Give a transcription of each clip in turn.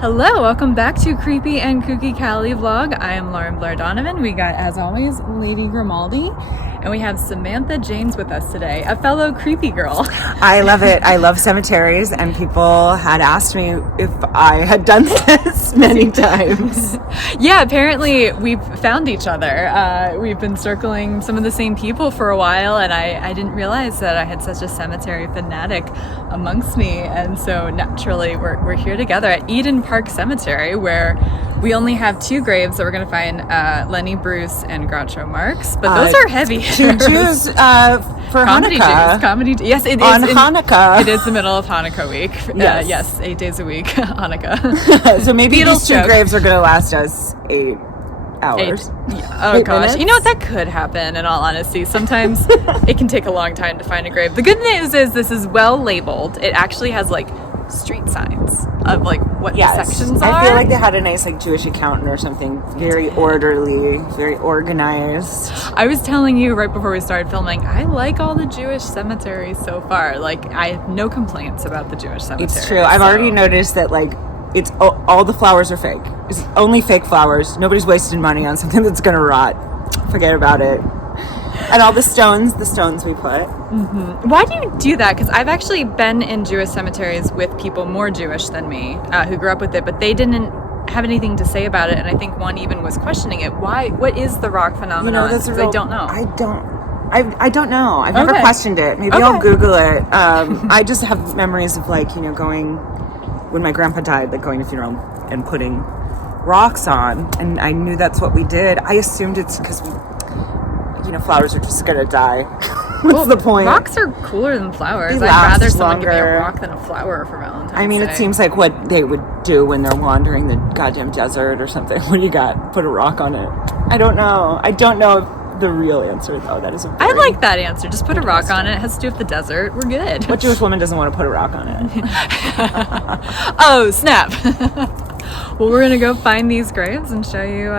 Hello, welcome back to Creepy and Kooky Cali vlog. I am Lauren-Blair Donovan. We got, as always, Lady Grimaldi, and we have Samantha Jane's with us today, a fellow creepy girl. I love it. I love cemeteries, and people had asked me if I had done this many times. Yeah, apparently we've found each other. We've been circling some of the same people for a while, and I didn't realize that I had such a cemetery fanatic amongst me, and so naturally we're here together at Eden Park Cemetery, where we only have two graves that we're going to find, Lenny Bruce and Groucho Marx, but those are heavy. Two Jews for Comedy Hanukkah. Jews. Comedy. Yes, it is. On Hanukkah. It is the middle of Hanukkah week. Yes. 8 days a week, Hanukkah. So maybe Beatles these two joke. graves are going to last us 8 hours. Oh 8 gosh, minutes? you know what, that could happen in all honesty. Sometimes it can take a long time to find a grave. The good news is this is well labeled. It actually has like street signs of like what the sections are. I feel like they had a nice like Jewish accountant or something. Very orderly, very organized. I was telling you right before we started filming, I like all the Jewish cemeteries so far. Like, I have no complaints about the Jewish cemeteries. It's true. I've already noticed that like it's all the flowers are fake. It's only fake flowers. Nobody's wasted money on something that's gonna rot. Forget about it. And all the stones we put. Mm-hmm. Why do you do that? Because I've actually been in Jewish cemeteries with people more Jewish than me who grew up with it, but they didn't have anything to say about it. And I think one even was questioning it. Why? What is the rock phenomenon? That's I don't know. I don't know. I've never questioned it. Maybe I'll Google it. I just have memories of like, going, when my grandpa died, like going to funeral and putting rocks on. And I knew that's what we did. I assumed it's because flowers are just gonna die. What's the point? Rocks are cooler than flowers. I'd rather someone give me a rock than a flower for Valentine's Day. It seems like what they would do when they're wandering the goddamn desert or something. What do you got? Put a rock on it. I don't know the real answer though. That is I like that answer. Just put a rock on it. It has to do with the desert. We're good. What Jewish woman doesn't want to put a rock on it? Oh, snap. Well, we're going to go find these graves and show you.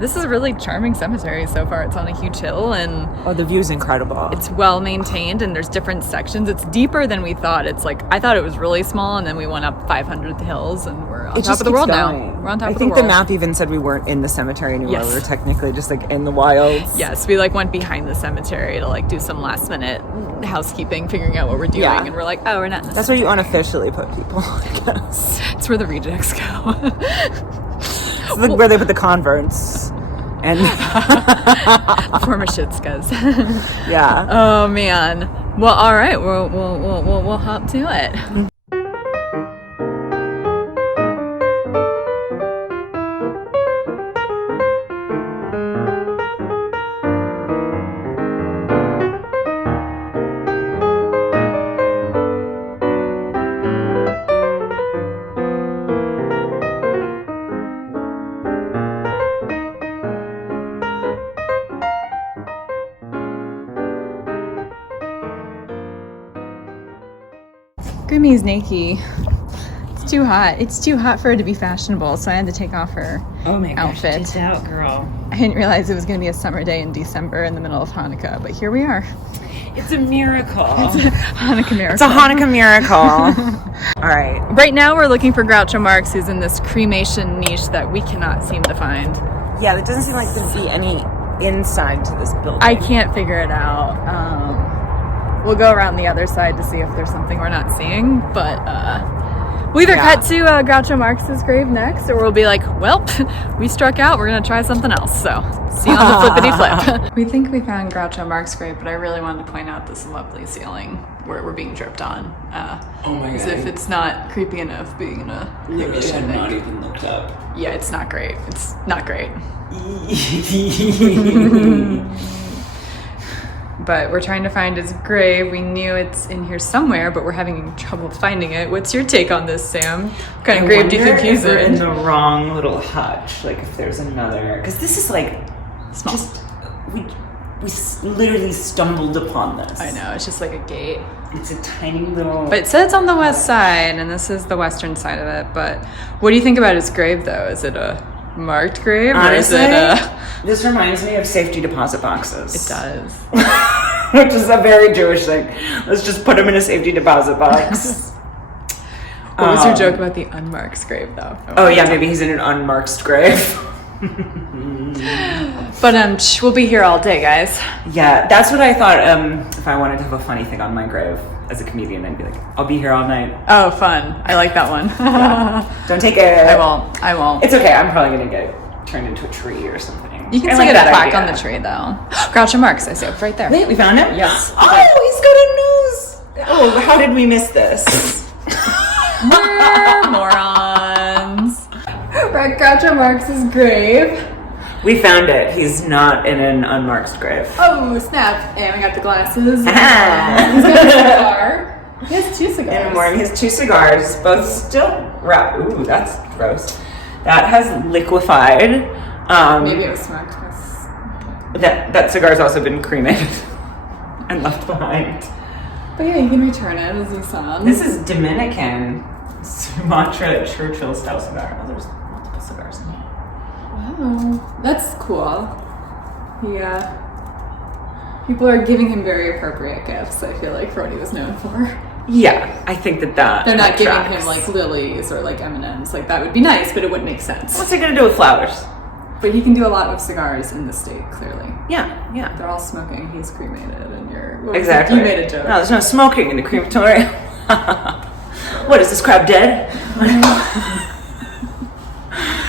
This is a really charming cemetery so far. It's on a huge hill, and the view's incredible. It's well maintained, and there's different sections. It's deeper than we thought. It's like, I thought it was really small, and then we went up 500 hills, and we're on top of the world now. We're on top of the world. I think the map even said we weren't in the cemetery anymore. Yes. We were technically just like in the wilds. Yes, we like went behind the cemetery to like do some last minute housekeeping, figuring out what we're doing, and we're like, oh, we're not in the That's where you unofficially put people, I guess. It's where the rejects go. Where they put the converts and former shitskas. Yeah. Oh man. Well, all right. We'll hop to it. Grimmy's naked. It's too hot. It's too hot for her to be fashionable, so I had to take off her outfit. Gosh, get out, girl. I didn't realize it was going to be a summer day in December in the middle of Hanukkah, but here we are. It's a miracle. It's a Hanukkah miracle. It's a Hanukkah miracle. All right. Right now we're looking for Groucho Marx, who's in this cremation niche that we cannot seem to find. Yeah, there doesn't seem like there'd be any inside to this building. I can't figure it out. We'll go around the other side to see if there's something we're not seeing, but we'll either cut to Groucho Marx's grave next, or we'll be like, well, we struck out, we're gonna try something else, so see you on the flippity flip. We think we found Groucho Marx's grave, but I really wanted to point out this lovely ceiling where we're being dripped on. Oh my God. As if it's not creepy enough being in a cremation. I've not even looked up. Yeah, it's not great. It's not great. But we're trying to find his grave. We knew it's in here somewhere, but we're having trouble finding it. What's your take on this, Sam? What kind of grave do you think he's in? In the wrong little hutch, like if there's another, because this is like small. We literally stumbled upon this. I know, it's just like a gate. It's a tiny little. But it says it's on the west side, and this is the western side of it. But what do you think about his grave, though? Is it a marked grave, honestly, or is it this reminds me of safety deposit boxes. It does. Which is a very Jewish thing. Let's just put him in a safety deposit box. What was your joke about the unmarked grave, though? Oh yeah, maybe he's in an unmarked grave. But we'll be here all day, guys. Yeah, that's what I thought. If I wanted to have a funny thing on my grave as a comedian, I'd be like, I'll be here all night. Oh, fun. I like that one. Yeah. Don't take it. I won't. It's okay. I'm probably going to get turned into a tree or something. You can still get a plaque on the tree, though. Groucho Marx, I see it right there. Wait, we found him? Yes. Oh, he's got a nose. Oh, how did we miss this? We're morons. We're at Groucho Marx's grave. We found it. He's not in an unmarked grave. Oh, snap. And we got the glasses. He's got a cigar. He has 2 cigars. In the morning, he has 2 cigars, both still wrapped. Ooh, that's gross. That has liquefied. Maybe it was smoked. That cigar's also been cremated and left behind. But yeah, you can return it as you saw. This is Dominican Sumatra Churchill style cigar. Oh, there's multiple cigars in here. Wow, that's cool. Yeah. People are giving him very appropriate gifts, I feel like, for what he was known for. Yeah, I think that they're not giving him like lilies or like M&Ms. Like that would be nice, but it wouldn't make sense. What's he gonna do with flowers? But he can do a lot with cigars in the state, clearly. Yeah. They're all smoking. He's cremated, and you're exactly. You made a joke. No, there's no smoking in the crematorium. What is this crab dead?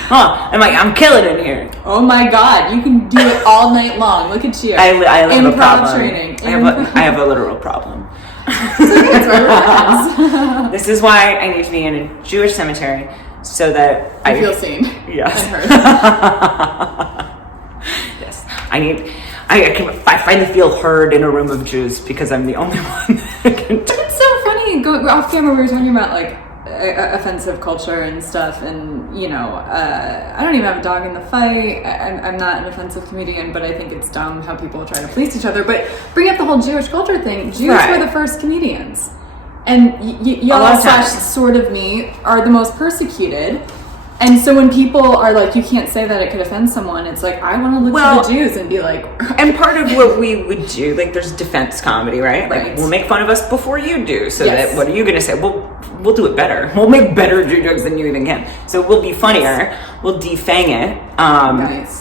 I'm killing it here. Oh my God, you can do it all night long. Look at you. I have a problem. Training. I have a literal problem. This is why I need to be in a Jewish cemetery so that I feel seen. Yes. And heard. Yes. I finally feel heard in a room of Jews because I'm the only one that can. It's so funny. Go off camera. We were talking about like offensive culture and stuff, and I don't even have a dog in the fight. I'm not an offensive comedian, but I think it's dumb how people try to police each other. But bring up the whole Jewish culture thing. Jews were the first comedians, and y'all / sort of me are the most persecuted. And so when people are like, you can't say that, it could offend someone, it's like, I want to look to the Jews and be like... And part of what we would do, like there's defense comedy, right? Like we'll make fun of us before you do. So that what are you going to say? We'll do it better. We'll make better Jew jokes than you even can. So we'll be funnier. Yes. We'll defang it,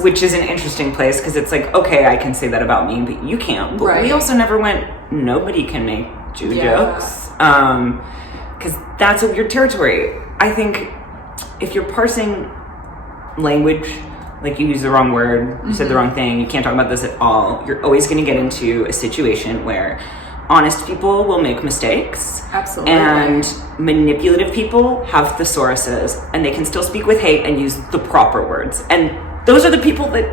which is an interesting place because it's like, okay, I can say that about me, but you can't. But we also never went, nobody can make Jew jokes. Because that's your territory. I think... If you're parsing language, like you use the wrong word, you said the wrong thing, you can't talk about this at all, you're always going to get into a situation where honest people will make mistakes. Absolutely. And manipulative people have thesauruses, and they can still speak with hate and use the proper words. And those are the people that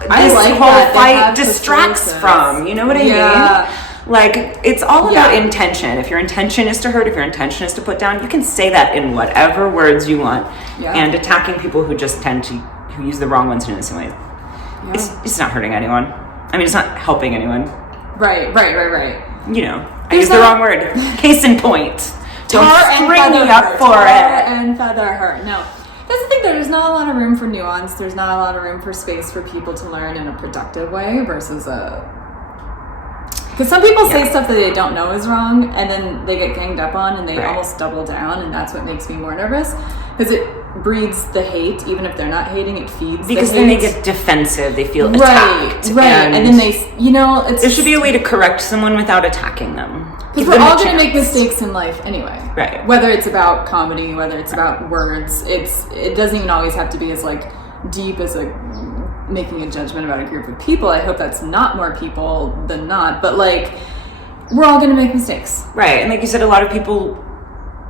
this whole fight distracts from. You know what I mean? Like, it's all about intention. If your intention is to hurt, if your intention is to put down, you can say that in whatever words you want. Yeah. And attacking people who just who use the wrong ones in innocent ways, it's not hurting anyone. I mean, it's not helping anyone. Right. I used the wrong word. Case in point. Don't bring me up for it. And feather hurt. No. That's the thing, there's not a lot of room for nuance. There's not a lot of room for space for people to learn in a productive way versus because some people say stuff that they don't know is wrong, and then they get ganged up on, and they almost double down, and that's what makes me more nervous, because it breeds the hate. Even if they're not hating, it feeds because the then they get defensive, they feel attacked. Right, and then they, there should be a way to correct someone without attacking them. Because we're all going to make mistakes in life anyway. Right. Whether it's about comedy, whether it's about words, it doesn't even always have to be as like deep as making a judgment about a group of people. I hope that's not more people than not, but like we're all going to make mistakes. Right. And like you said, a lot of people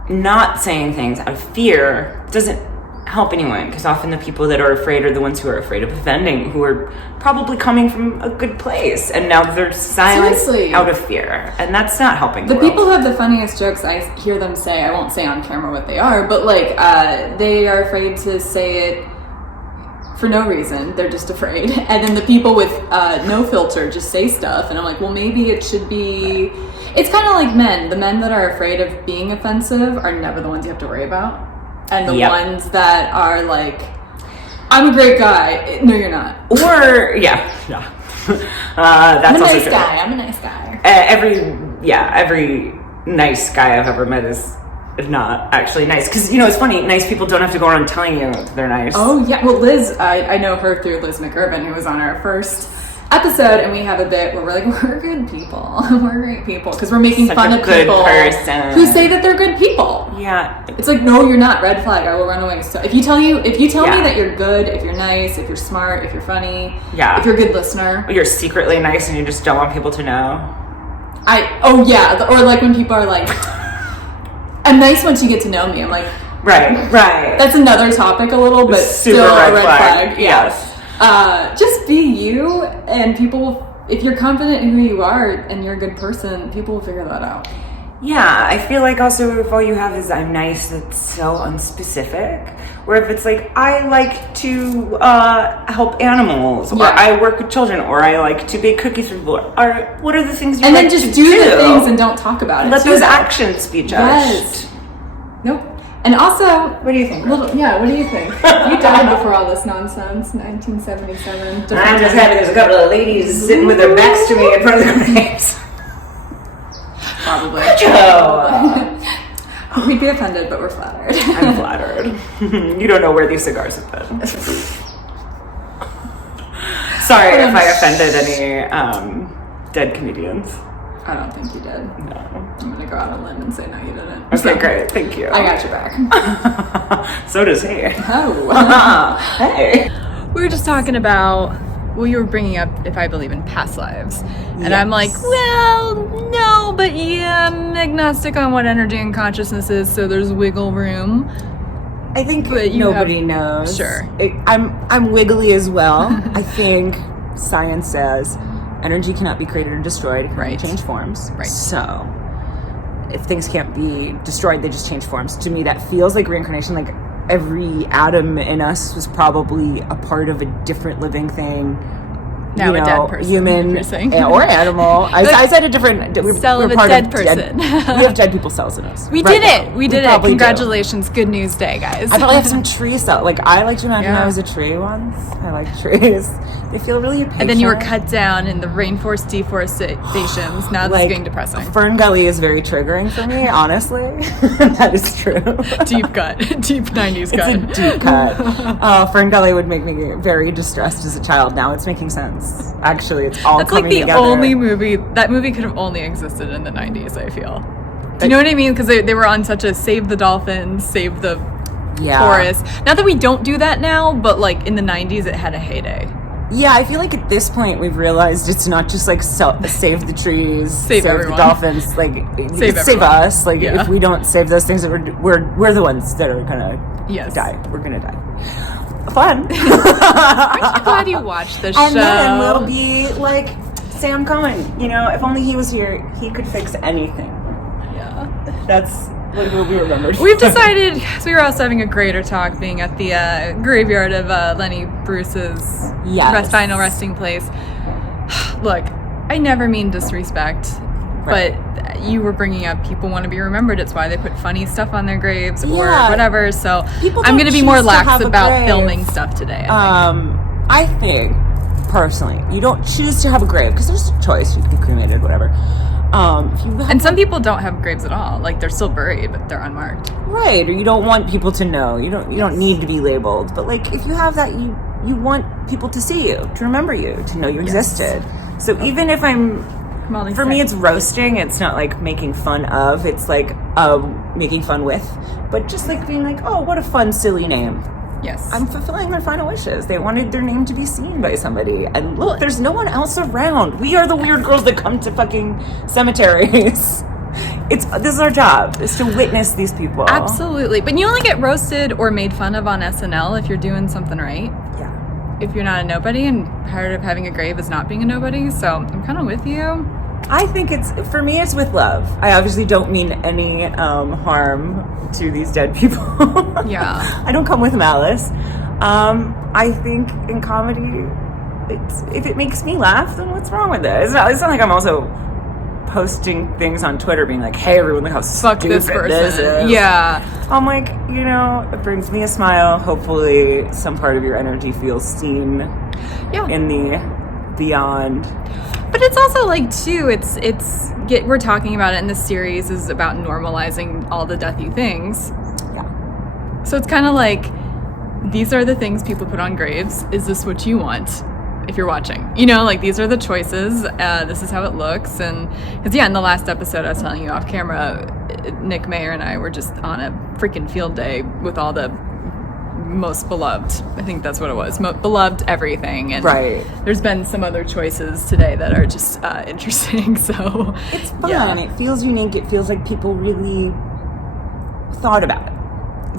not saying things out of fear doesn't help anyone, because often the people that are afraid are the ones who are afraid of offending, who are probably coming from a good place, and now they're silent out of fear, and that's not helping the world. People who have the funniest jokes, I hear them say, I won't say on camera what they are, but like they are afraid to say it for no reason. They're just afraid. And then the people with no filter just say stuff, and I'm like, well, maybe it should be... It's kind of like men. The men that are afraid of being offensive are never the ones you have to worry about. And the ones that are like, I'm a great guy. No, you're not. Or, that's I'm a also nice true. guy. I'm a nice guy. Every nice guy I've ever met is not actually nice. Because, you know, it's funny, nice people don't have to go around telling you they're nice. Oh, yeah. Well, Liz, I know her through Liz McIrvin, who was on our first episode, and we have a bit where we're like, we're good people. We're great people. Because we're making fun of people who say that they're good people. Yeah. It's like, no, you're not. Red flag. I will run away. So if you tell me that you're good, if you're nice, if you're smart, if you're funny, if you're a good listener. You're secretly nice and you just don't want people to know. Or like when people are like, I'm nice once you get to know me. I'm like, right. That's another topic a little, but super still red a red flag. Yes. Just be you, and people, if you're confident in who you are and you're a good person, people will figure that out. Yeah, I feel like also if all you have is I'm nice, that's so unspecific. Where if it's like, I like to help animals, or I work with children, or I like to bake cookies for people, or what are the things you and like then just to do the things and don't talk about it. Let those actions be judged. Yes. Nope. And also, what do you think? What do you think? You died before all this nonsense, 1977. I'm just happy there's a couple of ladies sitting with their backs to me in front of their graves. Probably. We'd be offended, but we're flattered. I'm flattered. You don't know where these cigars have been. Sorry if I offended any dead comedians. I don't think you did. No. I'm going to go out on a limb and say no, you didn't. Okay, great. Thank you. I got your back. So does he. Oh. Hey. We were just talking about, well, you were bringing up if I believe in past lives. And I'm like, well, no, but yeah, I'm agnostic on what energy and consciousness is, so there's wiggle room. I think nobody knows. Sure. I'm wiggly as well. I think science says energy cannot be created or destroyed. It can only change forms. Right. So if things can't be destroyed, they just change forms. To me, that feels like reincarnation. Like every atom in us was probably a part of a different living thing. Now a dead person, human or animal. I said a different cell of a dead person. We have dead people cells in us. We did it. Congratulations. Good news day, guys. I probably have some tree cells. Like I like to imagine I was a tree once. I like trees. They feel really patient. And then you were cut down in the rainforest deforestations. Now this is getting depressing. Fern Gully is very triggering for me, honestly. That is true. Deep cut. Deep 90s cut. It's a deep cut. Fern Gully would make me very distressed as a child. Now it's making sense. Actually, it's all coming together. That's like the only movie, that movie could have only existed in the 90s, I feel. Do you know what I mean? Because they were on such a save the dolphins, save the forest. Not that we don't do that now, but like in the 90s it had a heyday. Yeah, I feel like at this point we've realized it's not just like save the trees, save the dolphins, like save us. Like if we don't save those things, we're the ones that are gonna die. We're gonna die. Fun. Aren't you glad you watched this show? And then we'll be like Sam Cohen. You know, if only he was here, he could fix anything. Yeah, that's what will be remembered. We've decided, because we were also having a greater talk being at the graveyard of Lenny Bruce's final resting place. Look, I never mean disrespect, but you were bringing up people want to be remembered. It's why they put funny stuff on their graves or whatever. So I'm going to be more lax about filming stuff today. I think, personally, you don't choose to have a grave because there's a choice. You can be cremated, whatever. And some people don't have graves at all. Like they're still buried, but they're unmarked. Right, or you don't want people to know. You don't need to be labeled. But like if you have that, you want people to see you, to remember you, to know you existed. So even if for me it's roasting, it's not like making fun of, it's like making fun with, but just like being like, oh, what a fun silly name. Yes. I'm fulfilling their final wishes. They wanted their name to be seen by somebody. And look, there's no one else around. We are the weird girls that come to fucking cemeteries. This is our job, is to witness these people. Absolutely. But you only get roasted or made fun of on SNL if you're doing something right. Yeah. If you're not a nobody, and part of having a grave is not being a nobody. So I'm kind of with you. I think for me, it's with love. I obviously don't mean any harm to these dead people. Yeah. I don't come with malice. I think in comedy, if it makes me laugh, then what's wrong with it? It's not like I'm also posting things on Twitter being like, hey, everyone, look how stupid this person this is. Yeah. I'm like, it brings me a smile. Hopefully some part of your energy feels seen in the beyond. But it's also like, too, we're talking about it in this series is about normalizing all the deathy things. Yeah. So it's kind of like, these are the things people put on graves. Is this what you want if you're watching? You know, like, these are the choices. This is how it looks. And, because, yeah, in the last episode I was telling you off camera, Nick Mayer and I were just on a freaking field day with all the most beloved. I think that's what it was. Beloved everything. And right. There's been some other choices today that are just interesting. So it's fun. Yeah. It feels unique. It feels like people really thought about it.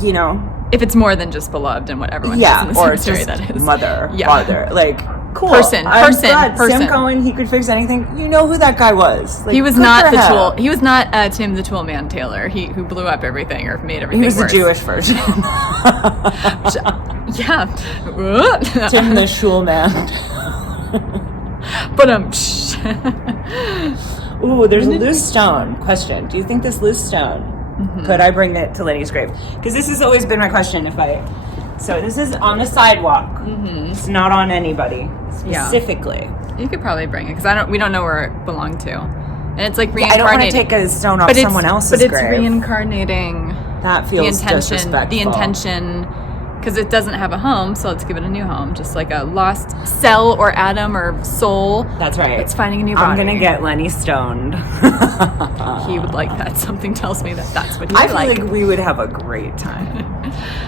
You know? If it's more than just beloved and what everyone does in the cemetery, that is. Mother, father. Like, cool. Person. Sam Cohen, he could fix anything. You know who that guy was. Like, he was not the tool. He was not Tim the Tool Man Taylor. Who blew up everything or made everything worse. He was the Jewish version. Yeah. Tim the Shul Man. But ooh, there's a loose stone. Question. Do you think this loose stone, could I bring it to Lenny's grave? Because this has always been my question. So this is on the sidewalk. Mm-hmm. It's not on anybody specifically. Yeah. You could probably bring it because we don't know where it belonged to, and it's like reincarnating. I don't want to take a stone off someone else's grave. But it's reincarnating. That feels disrespectful. The intention, because it doesn't have a home, so let's give it a new home. Just like a lost cell or atom or soul. That's right. It's finding a new body. I'm gonna get Lenny stoned. He would like that. Something tells me that's what he would like. I feel like we would have a great time.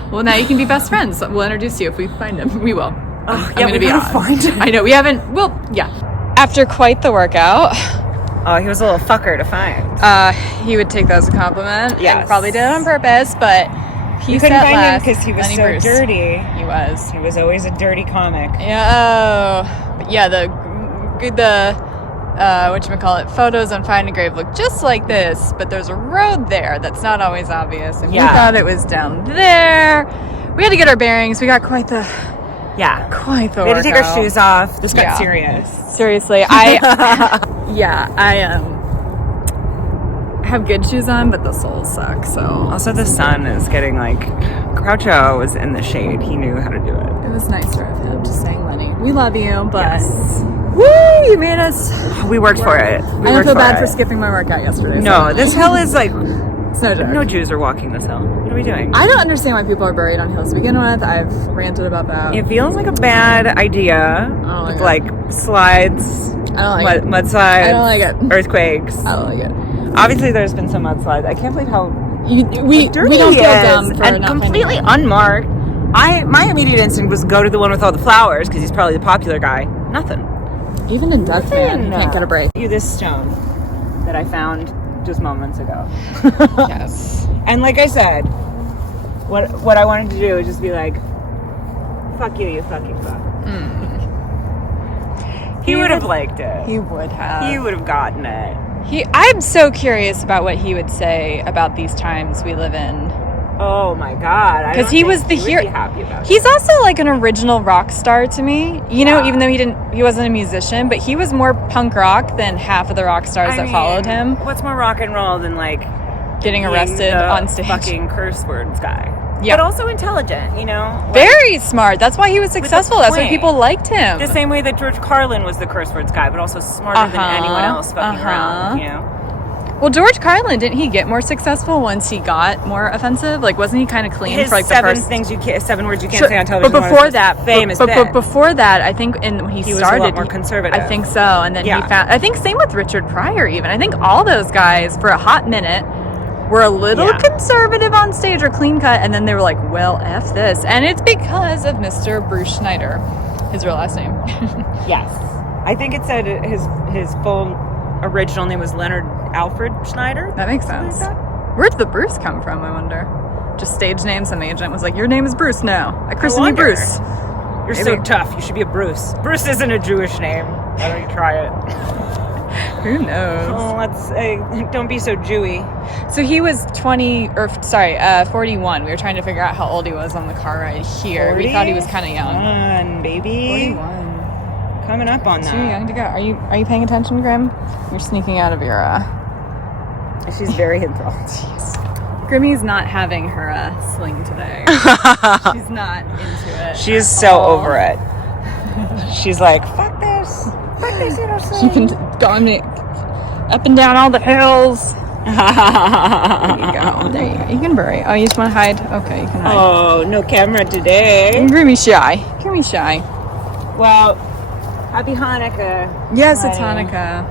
Well, now you can be best friends. We'll introduce you if we find him. We will. I'm going to be honest. Find him. I know, we haven't. Well, yeah. After quite the workout. Oh, he was a little fucker to find. He would take that as a compliment. Yes. And probably did it on purpose, but he couldn't find last. him because he was Lenny so Bruce. dirty. He was. He was always a dirty comic. Yeah. But yeah, the whatchamacallit, photos on Find a Grave look just like this, but there's a road there that's not always obvious, and we thought it was down there. We had to get our bearings. We got quite the we had to take our shoes off. This got serious. Seriously, I have good shoes on, but the soles suck. So also the sun is getting like, Groucho was in the shade. He knew how to do it. It was nicer of him just saying, Lenny, we love you, but woo, you made us. We worked for it. I don't feel bad for skipping my workout yesterday. No, this hill is like, it's no joke. No Jews are walking this hill. What are we doing? I don't understand why people are buried on hills to begin with. I've ranted about that. It feels like a bad idea. With like slides, mudslides. I don't like it. Earthquakes. I don't like it. Obviously, there's been some mudslides. I can't believe how we don't feel dumb for and not completely unmarked. My immediate instinct was go to the one with all the flowers because he's probably the popular guy. Nothing. Even in Death Man, you can't get a break. This stone that I found just moments ago. Yes. And like I said, what I wanted to do was just be like, fuck you, you fucking fuck. He would have liked it. He would have. He would have gotten it. I'm so curious about what he would say about these times we live in. Oh my God! Because he was the hero. He's also like an original rock star to me. You know, even though he wasn't a musician, but he was more punk rock than half of the rock stars that followed him. What's more rock and roll than like getting arrested on stage? Fucking curse words guy. Yeah. But also intelligent, you know? Like, very smart. That's why he was successful. That's why people liked him. The same way that George Carlin was the curse words guy, but also smarter than anyone else fucking around, you know? Well, George Carlin, didn't he get more successful once he got more offensive? Like, wasn't he kind of clean for like the first... 7 words you can't say on television. But before that, but before that, I think when he started... was a lot more conservative. I think so. And then he found... I think same with Richard Pryor even. I think all those guys, for a hot minute... were a little conservative on stage or clean cut, and then they were like, well, F this. And it's because of Mr. Bruce Schneider, his real last name. Yes. I think it said his full original name was Leonard Alfred Schneider. That makes sense. Like that. Where did the Bruce come from, I wonder? Just stage name, some agent was like, your name is Bruce now. I christened you Bruce. You're so tough, you should be a Bruce. Bruce isn't a Jewish name. Why don't you try it? Who knows? Oh, don't be so Jewy. So he was 41. We were trying to figure out how old he was on the car ride here. 40? We thought he was kind of young. Come on, baby. 41. Coming up on that. Too young to go. Are you paying attention, Grim? You're sneaking out of your... She's very enthralled. Jeez. Grimmy's not having her sling today. She's not into it. She's so over it. She's like, fuck this. You can go on me up and down all the hills. There you go. There you go. You can bury. Oh, you just want to hide? Okay, you can hide. Oh, no camera today. You're gonna be shy. You're gonna be shy. Well, happy Hanukkah. Yes, it's Hanukkah.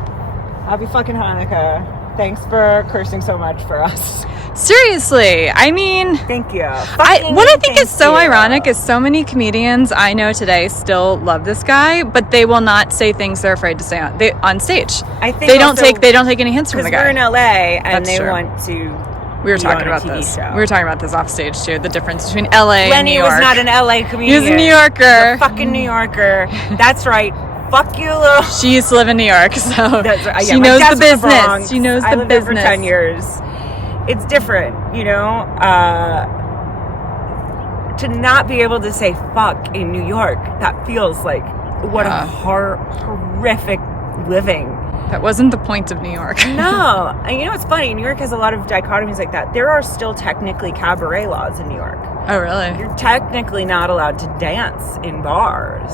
Happy fucking Hanukkah. Thanks for cursing so much for us. Seriously, I mean, thank you. What I think is so ironic is so many comedians I know today still love this guy, but they will not say things they're afraid to say on stage. I think they don't take any hints from the guy. We're in LA and That's they true. want to. We were talking about this. We were talking about this off stage too. The difference between LA and New York. Lenny was not an LA comedian. He was a New Yorker. He's a fucking New Yorker. That's right. Fuck you, little. She used to live in New York, so she my knows dad's the from business. Bronx. She knows I the lived there business. for 10 years. It's different, you know? To not be able to say fuck in New York, that feels like what a horrific living. That wasn't the point of New York. No. And you know what's funny? New York has a lot of dichotomies like that. There are still technically cabaret laws in New York. Oh, really? You're technically not allowed to dance in bars.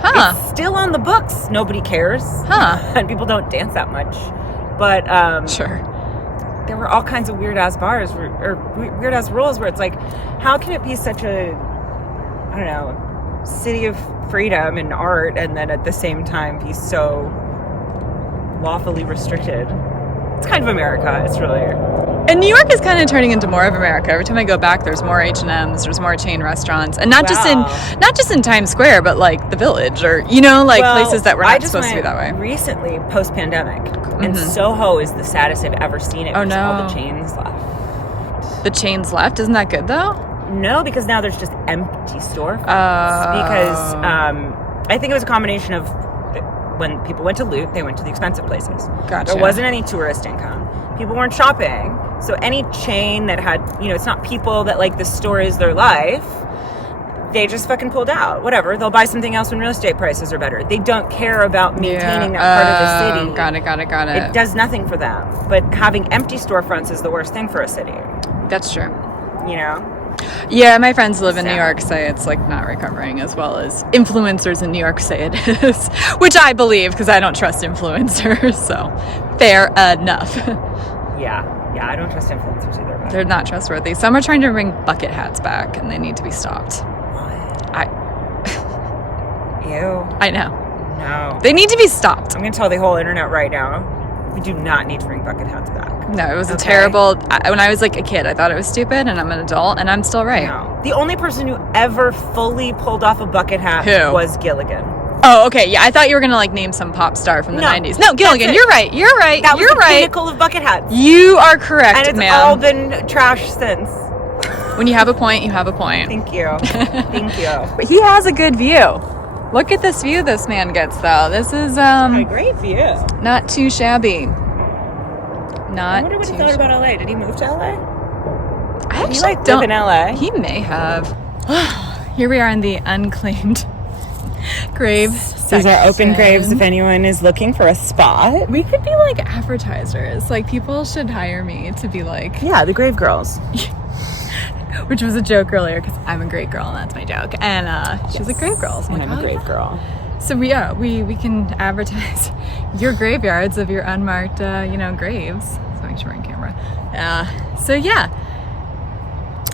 Huh. It's still on the books. Nobody cares. Huh. And people don't dance that much. But sure. There were all kinds of weird-ass bars or weird-ass rules where it's like, how can it be such a, I don't know, city of freedom and art and then at the same time be so lawfully restricted? It's kind of America. It's really... And New York is kind of turning into more of America. Every time I go back, there's more H&M's, there's more chain restaurants, and not just in Times Square, but like the Village, or places that were not supposed to be that way. Recently, post-pandemic, and Soho is the saddest I've ever seen it. Oh no! All the chains left. The chains left? Isn't that good though? No, because now there's just empty storefronts. Because I think it was a combination of when people went to loot, they went to the expensive places. Gotcha. There wasn't any tourist income. People weren't shopping. So any chain that had, it's not people that like the store is their life, they just fucking pulled out. Whatever. They'll buy something else when real estate prices are better. They don't care about maintaining that part of the city. Got it. It does nothing for them. But having empty storefronts is the worst thing for a city. That's true. You know? Yeah, my friends who live in New York say it's like not recovering as well as influencers in New York say it is, which I believe because I don't trust influencers. So fair enough. Yeah, I don't trust influencers either. But they're not trustworthy. Some are trying to bring bucket hats back, and they need to be stopped. What? Ew. I know. No. They need to be stopped. I'm going to tell the whole internet right now, we do not need to bring bucket hats back. No, it was a terrible... when I was like a kid, I thought it was stupid, and I'm an adult, and I'm still right. No. The only person who ever fully pulled off a bucket hat was Gilligan. Oh, okay. Yeah, I thought you were going to name some pop star from the 90s. No, Gilligan, you're right. That was the pinnacle of bucket hats. You are correct, and it's all been trashed since. When you have a point, you have a point. Thank you. Thank you. But he has a good view. Look at this view this man gets, though. This is a great view. Not too shabby. I wonder what he thought about LA. Did he move to LA? I actually don't live in LA. He may have. Here we are in the unclaimed grave section. These are open graves if anyone is looking for a spot. We could be like advertisers. Like people should hire me to be like... Yeah, the grave girls. Which was a joke earlier because I'm a great girl and that's my joke. And she's a grave girl. So I'm a grave girl. So we can advertise your graveyards of your unmarked, graves. So make sure we're on camera. So yeah.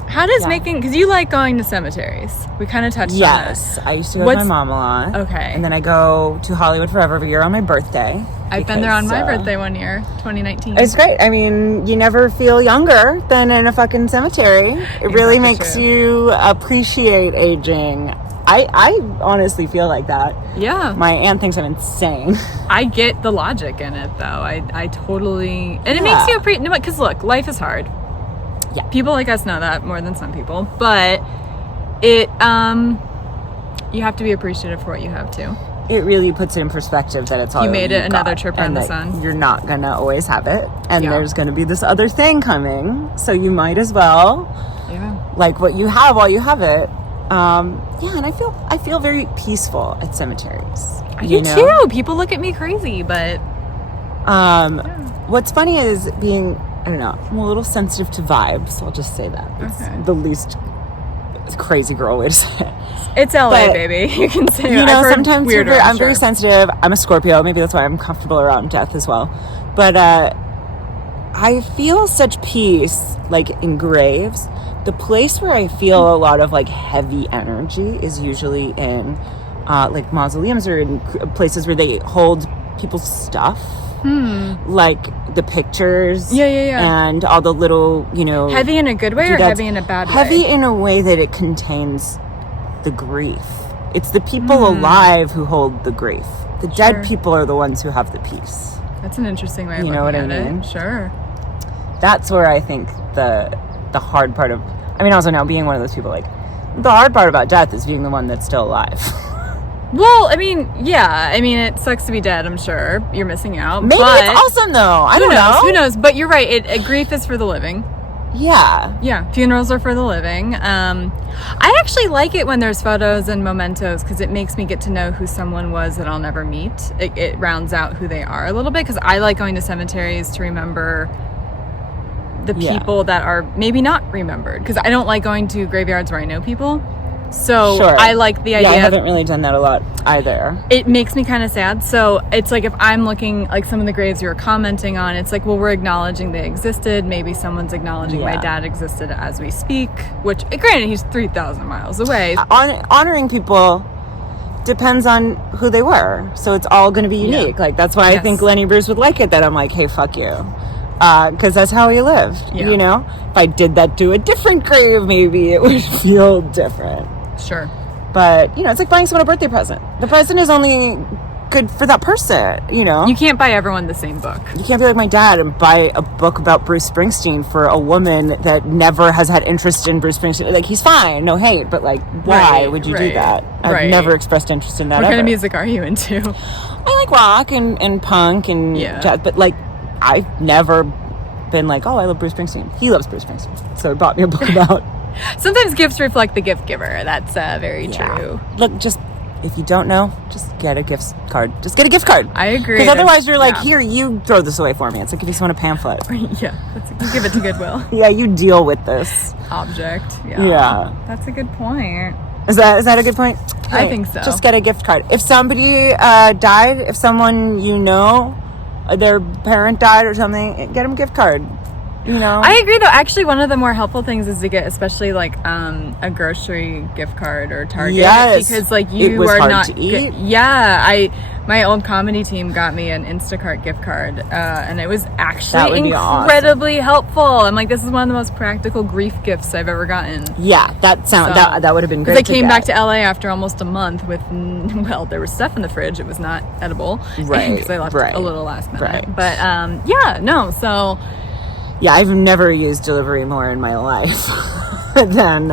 How does making... Because you like going to cemeteries. We kind of touched on this. Yes. I used to go with my mom a lot. Okay. And then I go to Hollywood Forever every year on my birthday. I've been there on my birthday one year, 2019. It's great. I mean, you never feel younger than in a fucking cemetery. It really makes you appreciate aging. I honestly feel like that. Yeah. My aunt thinks I'm insane. I get the logic in it, though. I totally... And it makes you appreciate... Because, look, life is hard. Yeah. People like us know that more than some people. But it... you have to be appreciative for what you have, too. It really puts it in perspective that it's all you made it another trip around the sun. You're not going to always have it. And there's going to be this other thing coming. So you might as well like what you have while you have it. And I feel very peaceful at cemeteries. I do too. People look at me crazy, but what's funny is being, I don't know, I'm a little sensitive to vibes. I'll just say that. It's the least crazy girl way to say it. It's LA, but, baby. You can say, you know, sometimes weirder, I'm very sensitive. I'm a Scorpio. Maybe that's why I'm comfortable around death as well. But I feel such peace, like, in graves. The place where I feel a lot of, like, heavy energy is usually in, like, mausoleums or in places where they hold people's stuff. Like, the pictures. And all the little, you know... Heavy in a good way or heavy in a bad way? Heavy in a way that it contains the grief. It's the people alive who hold the grief. The dead people are the ones who have the peace. That's an interesting way of looking at it. You know what I mean? Sure. That's where I think the hard part of... I mean, also now being one of those people, like, the hard part about death is being the one that's still alive. Well, I mean, yeah. I mean, it sucks to be dead, I'm sure. You're missing out. Maybe it's awesome, though. I don't know. Who knows? But you're right. Grief is for the living. Yeah. Yeah. Funerals are for the living. I actually like it when there's photos and mementos because it makes me get to know who someone was that I'll never meet. It rounds out who they are a little bit because I like going to cemeteries to remember the people that are maybe not remembered because I don't like going to graveyards where I know people. So I like the idea. Yeah, I haven't really done that a lot either. It makes me kind of sad. So it's like if I'm looking, like some of the graves you were commenting on, it's like, well, we're acknowledging they existed. Maybe someone's acknowledging my dad existed as we speak, which, granted, he's 3,000 miles away. Honoring people depends on who they were. So it's all going to be unique. Yeah. Like, that's why I think Lenny Bruce would like it, that I'm like, hey, fuck you. Because that's how he lived, you know? If I did that to a different grave, maybe it would feel different. Sure. But, you know, it's like buying someone a birthday present. The present is only good for that person, you know? You can't buy everyone the same book. You can't be like my dad and buy a book about Bruce Springsteen for a woman that never has had interest in Bruce Springsteen. Like, he's fine, no hate, but, like, why would you do that? I've never expressed interest in that What kind of music are you into? I like rock and punk and jazz, but, like, I've never been like, oh, I love Bruce Springsteen. He loves Bruce Springsteen. So he bought me a book about... Sometimes gifts reflect the gift giver. That's very true. Look, just, if you don't know, just get a gift card. Just get a gift card. I agree. Because otherwise you're like, here, you throw this away for me. It's like if you want a pamphlet. Yeah. You give it to Goodwill. Yeah, you deal with this. Object. Yeah. That's a good point. Is that a good point? Hey, I think so. Just get a gift card. If somebody died, if someone you know, their parent died or something, get them a gift card. You know? I agree, though. Actually, one of the more helpful things is to get, especially like a grocery gift card or Target. Yes, because like it was hard to eat. My old comedy team got me an Instacart gift card, and it was actually incredibly helpful. I'm like, this is one of the most practical grief gifts I've ever gotten. Yeah, that would have been great. Because I came back to LA after almost a month with, well, there was stuff in the fridge. It was not edible, right? Because I left a little last minute. Right. But so. Yeah, I've never used delivery more in my life than...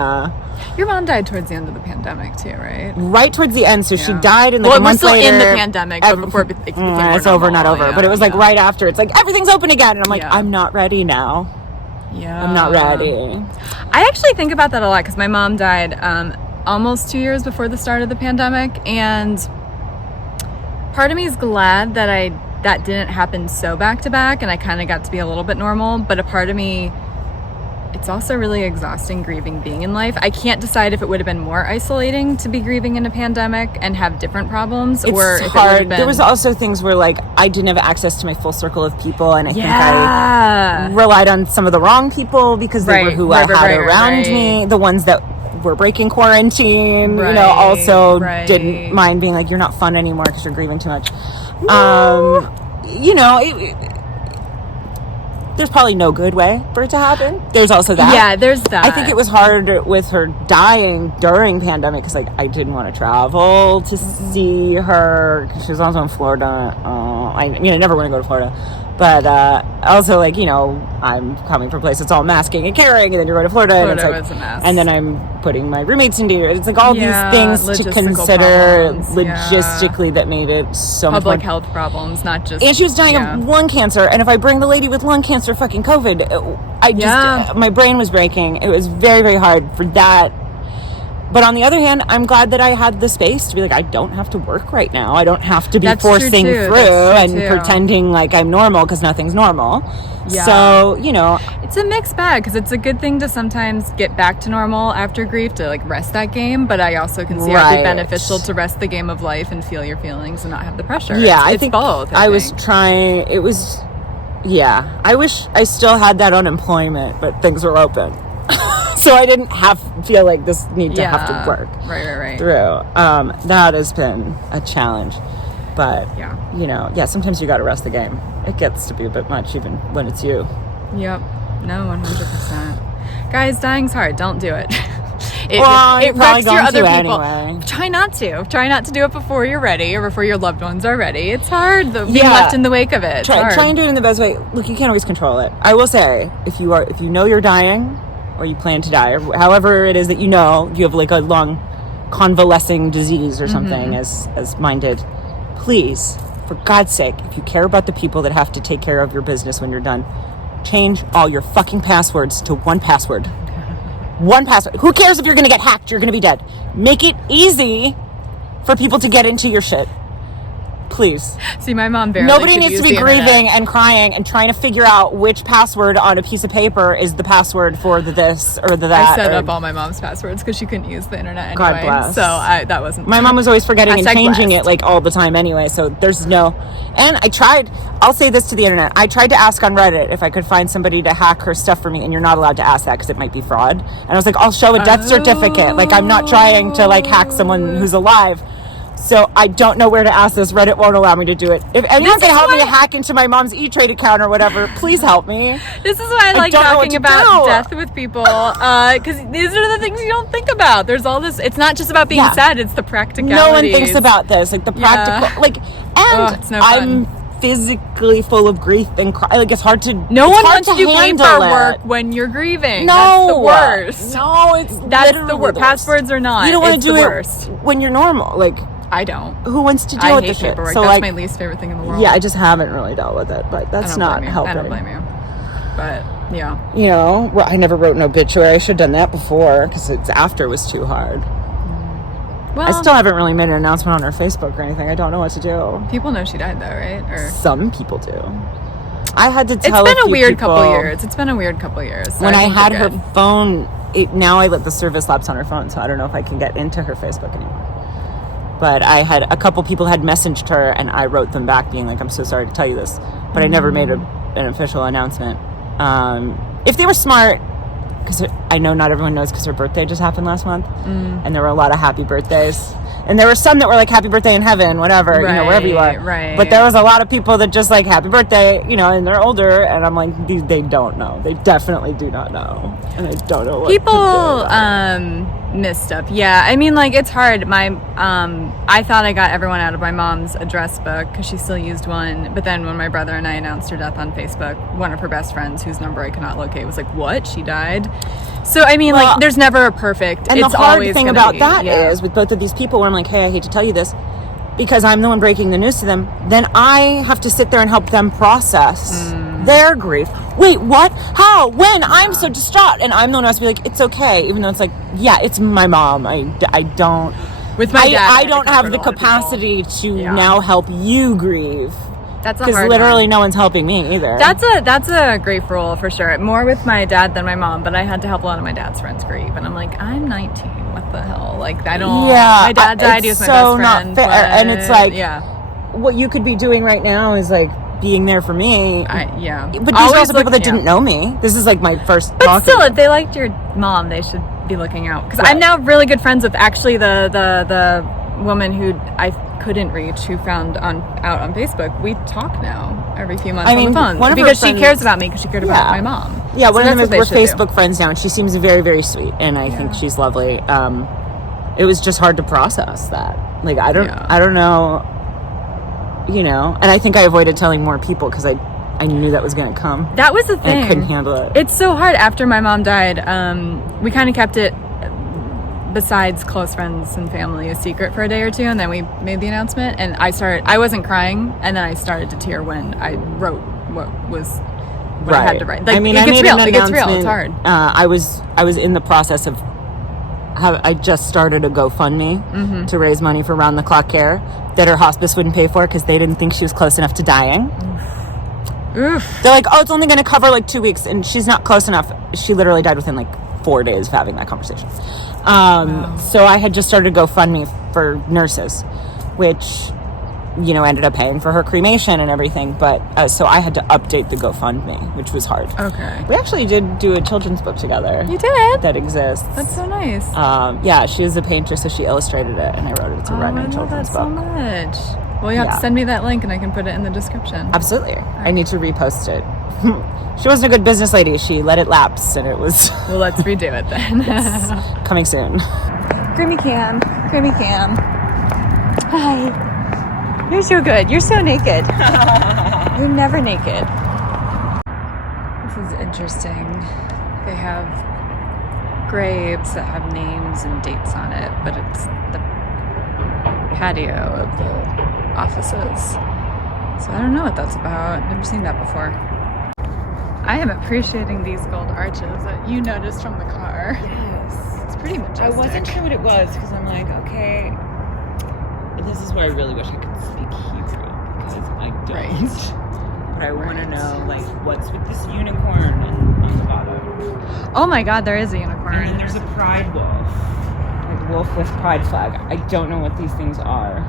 Your mom died towards the end of the pandemic, too, right? Right towards the end. So she died in like a month later. Well, we're still in the pandemic, but before it became more it's over, not over. But it was like right after. It's like, everything's open again. And I'm like, I'm not ready now. Yeah. I'm not ready. I actually think about that a lot because my mom died almost 2 years before the start of the pandemic. And part of me is glad that that didn't happen so back to back and I kind of got to be a little bit normal, but a part of me, it's also really exhausting grieving being in life. I can't decide if it would have been more isolating to be grieving in a pandemic and have different problems, or if it would have been... There was also things where like I didn't have access to my full circle of people, and I think I relied on some of the wrong people because they were who I had around me, the ones that were breaking quarantine, you know, also didn't mind being like, you're not fun anymore because you're grieving too much. You know, there's probably no good way for it to happen. There's also that. Yeah, there's that. I think it was hard with her dying during pandemic because, like, I didn't want to travel to see her. She was also in Florida. I never want to go to Florida. But also, like, you know, I'm coming from a place that's all masking and carrying, and then you're going to Florida and it's like, was a mess. And then I'm putting my roommates into it. It's like all these things to consider logistically that made it so much public health problems, not just. And she was dying of lung cancer, and if I bring the lady with lung cancer fucking COVID, my brain was breaking. It was very, very hard for that But on the other hand, I'm glad that I had the space to be like, I don't have to work right now. I don't have to be forcing through and pretending like I'm normal because nothing's normal. Yeah. So, you know. It's a mixed bag because it's a good thing to sometimes get back to normal after grief, to like rest that game. But I also can see how it'd be beneficial to rest the game of life and feel your feelings and not have the pressure. Yeah, I think both. I was trying, yeah. I wish I still had that unemployment, but things were open. So I didn't feel like this need to have to work through. That has been a challenge. But, you know, sometimes you got to rest the game. It gets to be a bit much even when it's you. Yep. No, 100%. Guys, dying's hard. Don't do it. It wrecks your other people. Anyway. Try not to do it before you're ready or before your loved ones are ready. It's hard being left in the wake of it. Try and do it in the best way. Look, you can't always control it. I will say, if you know you're dying, or you plan to die, or however it is that you know you have like a long convalescing disease or something, as mine did, please, for God's sake, if you care about the people that have to take care of your business when you're done, change all your fucking passwords to one password. One password. Who cares if you're going to get hacked? You're going to be dead. Make it easy for people to get into your shit. Please. See, my mom barely Nobody needs to be grieving and crying and trying to figure out which password on a piece of paper is the password for the this or the that. I set up all my mom's passwords because she couldn't use the internet anyway. God bless. So that wasn't... My mom was always forgetting and changing it like all the time anyway, so there's no... And I'll say this to the internet, I tried to ask on Reddit if I could find somebody to hack her stuff for me, and you're not allowed to ask that because it might be fraud. And I was like, I'll show a death certificate. Like, I'm not trying to like hack someone who's alive. So I don't know where to ask this. Reddit won't allow me to do it. If anyone can help me to hack into my mom's E-Trade account or whatever, please help me. This is why I like talking about death with people, because these are the things you don't think about. There's all this. It's not just about being sad. It's the practicalities. No one thinks about this. Like the practical, it's no fun. I'm physically full of grief and cry. Like it's hard to. No one wants to do paperwork when you're grieving. No, that's the worst. No, that's the worst. Passwords are not. You don't want to do it when you're normal. Like. I don't. Who wants to deal with this shit? So that's my least favorite thing in the world. Yeah, I just haven't really dealt with it, but that's not helping. I don't blame you. But, yeah. You know, I never wrote an obituary. I should have done that before, because after was too hard. Well, I still haven't really made an announcement on her Facebook or anything. I don't know what to do. People know she died, though, right? Or some people do. I had to tell It's been a weird couple years. So when I had her phone, now I let the service lapse on her phone, so I don't know if I can get into her Facebook anymore. But I had a couple people had messaged her, and I wrote them back being like, I'm so sorry to tell you this. But I never made an official announcement. If they were smart, because I know not everyone knows because her birthday just happened last month. And there were a lot of happy birthdays. And there were some that were like, happy birthday in heaven, whatever, wherever you are. Right. But there was a lot of people that just like, happy birthday, and they're older. And I'm like, they don't know. They definitely do not know. And I don't know what people miss stuff. Yeah, I mean, like, it's hard. I thought I got everyone out of my mom's address book because she still used one. But then when my brother and I announced her death on Facebook, one of her best friends, whose number I cannot locate, was like, what? She died? So, I mean, like, there's never a perfect. And the hard thing about that is, with both of these people, where I'm like, hey, I hate to tell you this, because I'm the one breaking the news to them, then I have to sit there and help them process their grief. Wait, what? How? When? I'm so distraught. And I'm the one who has to be like, it's okay. Even though it's like, yeah, it's my mom. I don't... With my dad, I don't have the capacity to now help you grieve. That's a hard one. Because literally no one's helping me either. That's a grief rule for sure. More with my dad than my mom, but I had to help a lot of my dad's friends grieve. And I'm like, I'm 19. What the hell? Like, I don't... Yeah, my dad died. He was my best friend. Not fair. And it's like, what you could be doing right now is like being there for me. But these are also people that didn't know me. This is like my first But still, if they liked your mom, they should be looking out. Because I'm now really good friends with actually the woman who I couldn't reach, who found out on Facebook. We talk now every few months on the phone because she cares about me because she cared about my mom. Yeah, one of them we're Facebook friends now, and she seems very, very sweet, and I think she's lovely. It was just hard to process that. Like I don't know, and I think I avoided telling more people because I knew that was going to come. That was the thing. I couldn't handle it. It's so hard. After my mom died, we kind of kept it, besides close friends and family, a secret for a day or two, and then we made the announcement, and I wasn't crying, and then I started to tear when I wrote what I had to write. Like, it gets real. It gets real. It's hard. I was in the process of I just started a GoFundMe to raise money for round-the-clock care that her hospice wouldn't pay for because they didn't think she was close enough to dying. Oof. They're like, oh, it's only going to cover like 2 weeks, and she's not close enough. She literally died within like 4 days of having that conversation. Wow. So I had just started a GoFundMe for nurses, which, you know, ended up paying for her cremation and everything. But so I had to update the GoFundMe, which was hard. Okay. We actually did do a children's book together. You did? That exists. That's so nice. Yeah, she was a painter, so she illustrated it, and I wrote it. It's a writing children's book. I love that so much. Well, you have to send me that link, and I can put it in the description. Absolutely. I need to repost it. She wasn't a good business lady. She let it lapse, and it was... Well, let's redo it then. Yes. Coming soon. Creamy Cam. Hi. You're so good. You're so naked. You're never naked. This is interesting. They have graves that have names and dates on it, but it's the patio of the offices. So I don't know what that's about. Never seen that before. I am appreciating these gold arches that you noticed from the car. Yes. It's pretty majestic. I wasn't sure what it was because I'm like, okay. This is where I really wish I could speak Hebrew because I don't. Right. But I want to know, like, what's with this unicorn on the bottom? Oh my god, there is a unicorn. And then there's a pride wolf. Like, wolf with pride flag. I don't know what these things are.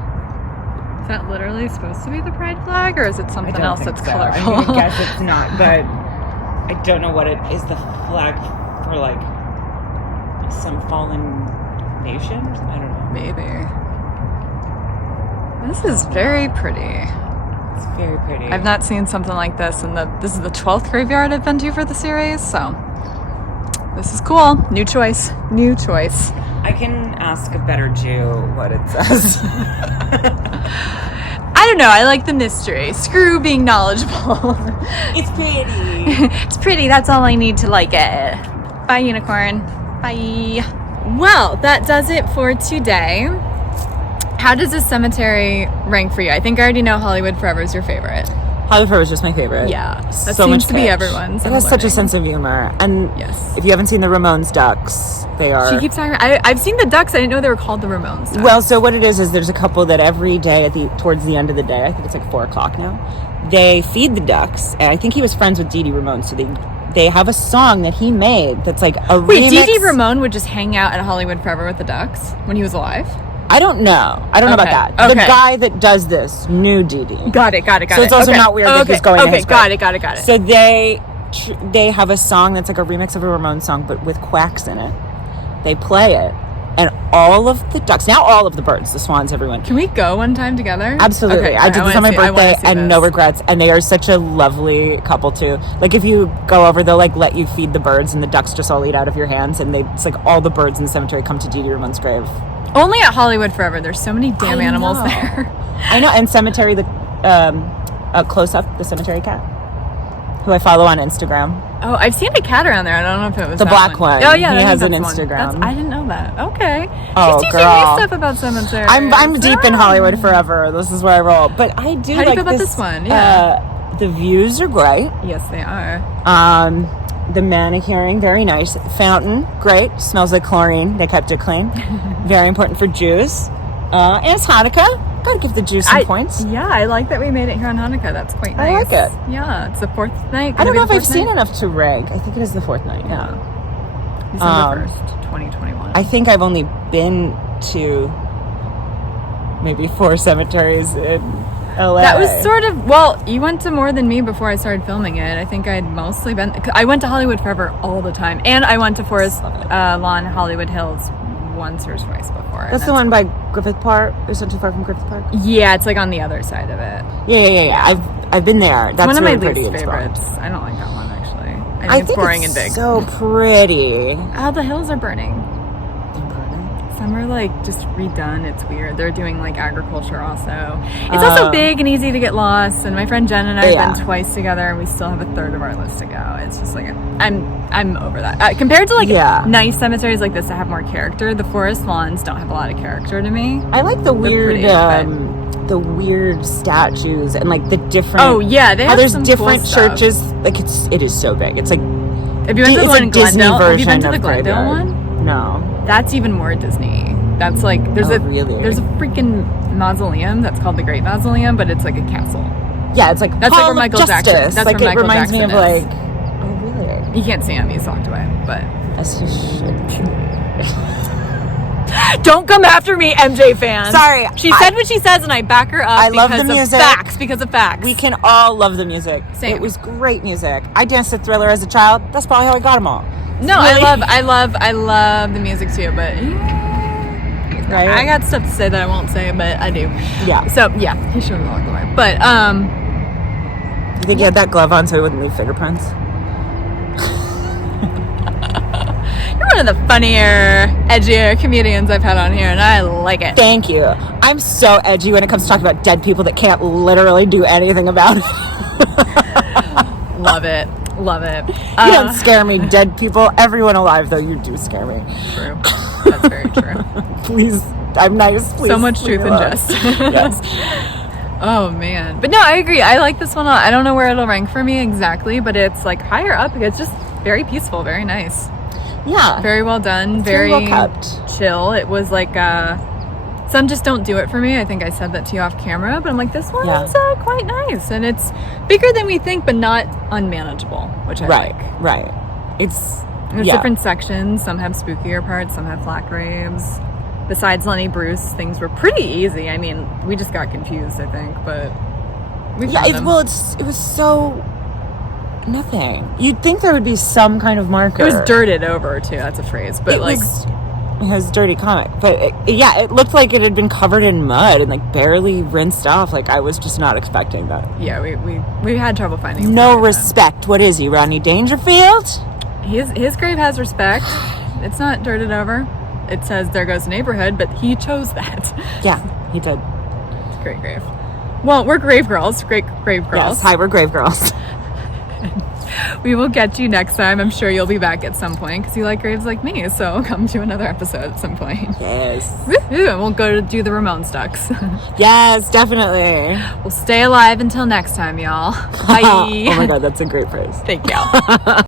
Is that literally supposed to be the pride flag, or is it something else that's colorful? I'm gonna guess it's not, but I don't know what it is. The flag for like some fallen nation? I don't know. Maybe. This is very pretty. It's very pretty. I've not seen something like this, and this is the 12th graveyard I've been to for the series, so this is cool. New choice. I can ask a better Jew what it says. I don't know. I like the mystery. Screw being knowledgeable. It's pretty. It's pretty. That's all I need to like it. Bye, unicorn. Bye. Well, that does it for today. How does this cemetery rank for you? I think I already know Hollywood Forever is your favorite. Hollywood Forever is just my favorite. Yeah. That so seems much to be everyone's. It has such a sense of humor. And yes. If you haven't seen the Ramones ducks, they are... She keeps talking... I've seen the ducks. I didn't know they were called the Ramones ducks. Well, so what it is there's a couple that every day towards the end of the day, I think it's like 4 o'clock now, they feed the ducks. And I think he was friends with Dee Dee Ramone, so they have a song that he made that's like a remix. Wait, Dee Dee Ramone would just hang out at Hollywood Forever with the ducks when he was alive? I don't know. I don't know about that. Okay. The guy that does this knew Dee Dee. Got it. So it's also not weird that he's going to his grave. Got it. So they have a song that's like a remix of a Ramones song, but with quacks in it. They play it, and all of the ducks, now all of the birds, the swans, everyone. Can we go one time together? Absolutely. Okay, I did this on my birthday, and no regrets. And they are such a lovely couple too. Like if you go over, they'll like let you feed the birds, and the ducks just all eat out of your hands. And it's like all the birds in the cemetery come to Dee Dee Ramone's grave. Only at Hollywood Forever. There's so many damn animals there. I know. And cemetery, close up the cemetery cat, who I follow on Instagram. Oh, I've seen a cat around there. I don't know if it was the black one. Oh yeah, he has an Instagram. I didn't know that. Okay. Oh, she's teaching me stuff about cemeteries. I'm deep in Hollywood Forever. This is where I roll. But I do. How do you feel about this one? Yeah. The views are great. Yes, they are. The manicuring, very nice. Fountain, great. Smells like chlorine. They kept it clean. Very important for Jews. And it's Hanukkah. Gotta give the Jews some points. Yeah, I like that we made it here on Hanukkah. That's quite nice. I like it. Yeah, it's the 4th night. I don't know if I've seen enough to rank. I think it is the 4th night. Yeah. December 1st, 2021. I think I've only been to maybe 4 cemeteries in LA. That was sort of, well, you went to more than me before I started filming it. I think I'd mostly been, I went to Hollywood Forever all the time. And I went to Forest Lawn, Hollywood Hills once or twice before. That's the one by Griffith Park. It's not too far from Griffith Park. Yeah, it's like on the other side of it. Yeah. I've been there. That's one of really my least favorites. I don't like that one actually. I think it's boring and big. So pretty. Oh, the hills are burning. Some are like just redone. It's weird. They're doing like agriculture also. It's also big and easy to get lost. And my friend Jen and I have been twice together, and we still have a third of our list to go. It's just like I'm over that. Compared to like nice cemeteries like this that have more character, the forest lawns don't have a lot of character to me. I like the weird statues and like the different. Oh yeah, they have there's some different cool churches. Like it is so big. It's like have you been to the one in Disney Glendale? version Have you been to the of Glendale Graveyard. one? No. That's even more Disney. That's like there's a freaking mausoleum that's called the Great Mausoleum, but it's like a castle. Yeah, it's like that's like where Michael Jackson. That's like where it Michael reminds Jackson me of is. like. Oh really? You can't see him. He's walked away, but. As you should. Don't come after me, MJ fans. Sorry. She said what she says, and I back her up. I love the music. Because of facts. We can all love the music. Same. It was great music. I danced to Thriller as a child. That's probably how I got them all. No, really? I love the music too, but right? I got stuff to say that I won't say, but I do. Yeah. So yeah, he should have walked away. But you think he had that glove on so he wouldn't leave fingerprints? You're one of the funnier, edgier comedians I've had on here, and I like it. Thank you. I'm so edgy when it comes to talking about dead people that can't literally do anything about it. Love it. Love it. You don't scare me, dead people. Everyone alive, though, you do scare me. True. That's very true. Please, I'm nice. Please. So much truth in jest. Yes. Oh, man. But no, I agree. I like this one. I don't know where it'll rank for me exactly, but it's like higher up. It's just very peaceful, very nice. Yeah. Very well done. Very well kept. Chill. It was like, some just don't do it for me. I think I said that to you off camera, but I'm like, this one is quite nice. And it's bigger than we think, but not unmanageable, which I like. Right. There's different sections. Some have spookier parts. Some have flat graves. Besides Lenny Bruce, things were pretty easy. I mean, we just got confused, I think, but we found them. It was so nothing. You'd think there would be some kind of marker. It was dirted over, too. That's a phrase. But it was dirty comic. But it looked like it had been covered in mud and like barely rinsed off. Like I was just not expecting that. Yeah, we had trouble finding him. No respect. What is he, Rodney Dangerfield? His grave has respect. It's not dirted over. It says there goes neighborhood, but he chose that. Yeah, he did. It's a great grave. Well, we're grave girls. Great grave girls. Yes, hi, we're grave girls. We will get you next time. I'm sure you'll be back at some point because you like graves like me. So come to another episode at some point. Yes. Woo-hoo, and we'll go to do the Ramones ducks. Yes, definitely. We'll stay alive until next time, y'all. Bye. Oh my God, that's a great phrase. Thank you.